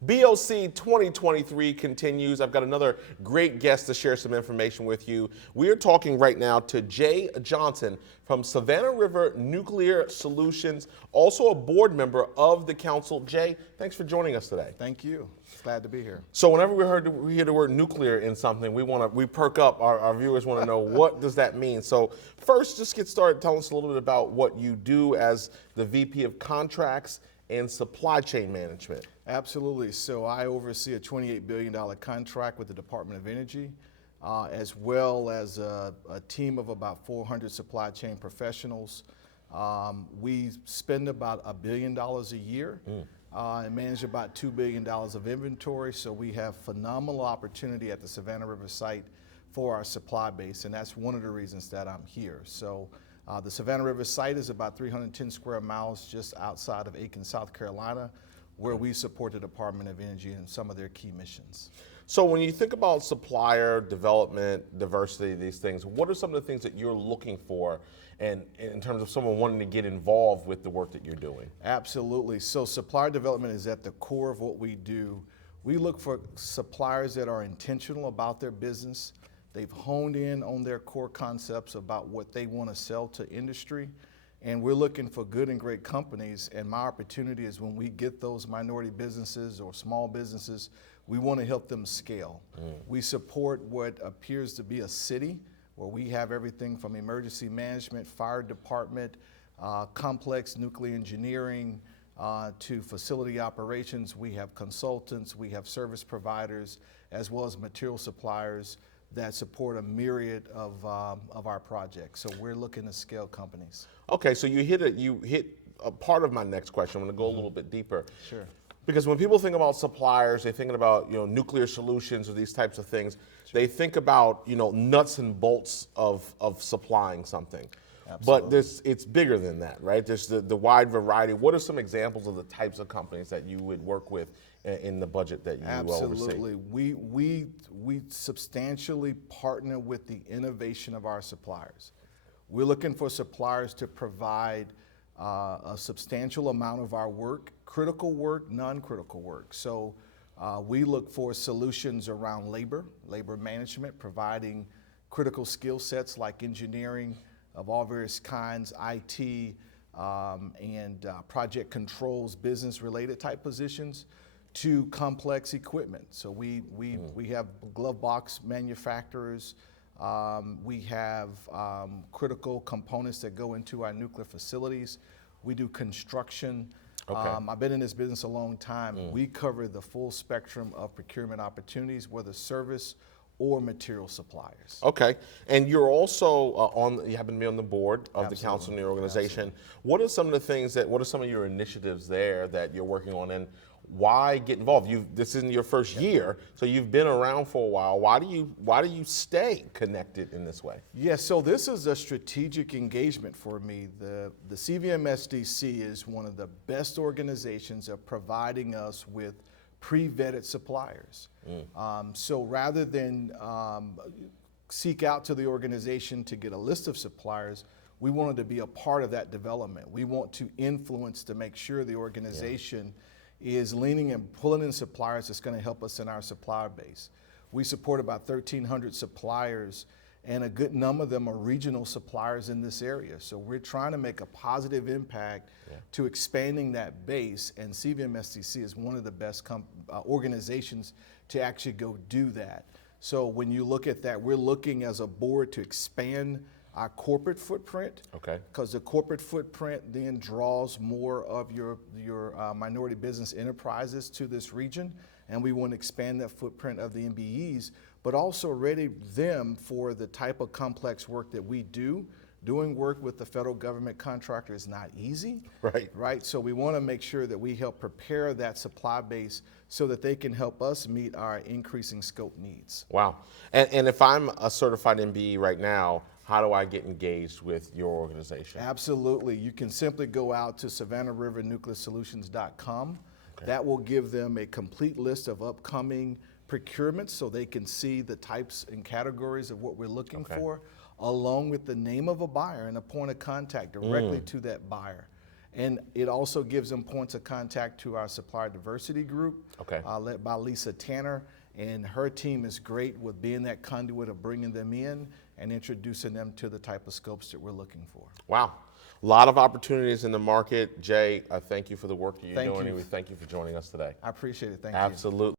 BOC 2023 continues. I've got another great guest to share some information with you. We are talking right now to Jay Johnson from Savannah River Nuclear Solutions, also a board member of the council. Jay, thanks for joining us today. Thank you. Glad to be here. So whenever we hear the word nuclear in something, we perk up. Our viewers want to know, what does that mean? So first, just get started. Tell us a little bit about what you do as the VP of Contracts and Supply Chain Management. Absolutely. So I oversee a $28 billion contract with the Department of Energy, as well as a team of about 400 supply chain professionals. We spend about $1 billion a year and manage about $2 billion of inventory. So we have phenomenal opportunity at the Savannah River site for our supply base, and that's one of the reasons that I'm here. So the Savannah River site is about 310 square miles just outside of Aiken, South Carolina, where we support the Department of Energy and some of their key missions. So when you think about supplier development, diversity, these things, what are some of the things that you're looking for and in terms of someone wanting to get involved with the work that you're doing? Absolutely. So supplier development is at the core of what we do. We look for suppliers that are intentional about their business. They've honed in on their core concepts about what they want to sell to industry. And we're looking for good and great companies. And my opportunity is when we get those minority businesses or small businesses, we want to help them scale. We support what appears to be a city where we have everything from emergency management, fire department, complex nuclear engineering, to facility operations. We have consultants, we have service providers, as well as material suppliers that support a myriad of our projects. So we're looking to scale companies. Okay, so you hit a part of my next question. I'm going to go a little bit deeper. Sure. Because when people think about suppliers, they're thinking about nuclear solutions or these types of things. They think about nuts and bolts of supplying something. Absolutely. But it's bigger than that, right? There's the wide variety. What are some examples of the types of companies that you would work with in the budget that you oversee? Absolutely. We substantially partner with the innovation of our suppliers. We're looking for suppliers to provide a substantial amount of our work, critical work, non-critical work. So we look for solutions around labor management, providing critical skill sets like engineering of all various kinds, IT, and project controls, business-related type positions, to complex equipment. So we have glove box manufacturers. We have critical components that go into our nuclear facilities. We do construction. Okay. I've been in this business a long time. We cover the full spectrum of procurement opportunities, whether service or material suppliers. Okay, and you're also you happen to be on the board of Absolutely. the council and the organization. Absolutely. What are some of the things what are some of your initiatives there that you're working on, and why get involved? This isn't your first year, so you've been around for a while. Why do you stay connected in this way? Yeah, so this is a strategic engagement for me. The CVMSDC is one of the best organizations of providing us with pre-vetted suppliers. So rather than seek out to the organization to get a list of suppliers, we wanted to be a part of that development. We want to influence to make sure the organization is leaning and pulling in suppliers that's going to help us in our supplier base. We support about 1,300 suppliers, and a good number of them are regional suppliers in this area. So we're trying to make a positive impact to expanding that base, and CVMSDC is one of the best organizations to actually go do that. So when you look at that, we're looking as a board to expand our corporate footprint. Okay. Because the corporate footprint then draws more of your minority business enterprises to this region, and we want to expand that footprint of the MBEs, but also ready them for the type of complex work that we do. Doing work with the federal government contractor is not easy. Right? So we want to make sure that we help prepare that supply base so that they can help us meet our increasing scope needs. Wow. And if I'm a certified MBE right now, how do I get engaged with your organization? Absolutely. You can simply go out to SavannahRiverNuclearSolutions.com. That will give them a complete list of upcoming procurements so they can see the types and categories of what we're looking for, along with the name of a buyer and a point of contact directly to that buyer. And it also gives them points of contact to our supplier diversity group, Okay. led by Lisa Tanner. And her team is great with being that conduit of bringing them in and introducing them to the type of scopes that we're looking for. Wow. A lot of opportunities in the market. Jay, I thank you for the work that you're Thank doing, you. and we thank you for joining us today. I appreciate it. Thank you. Absolutely.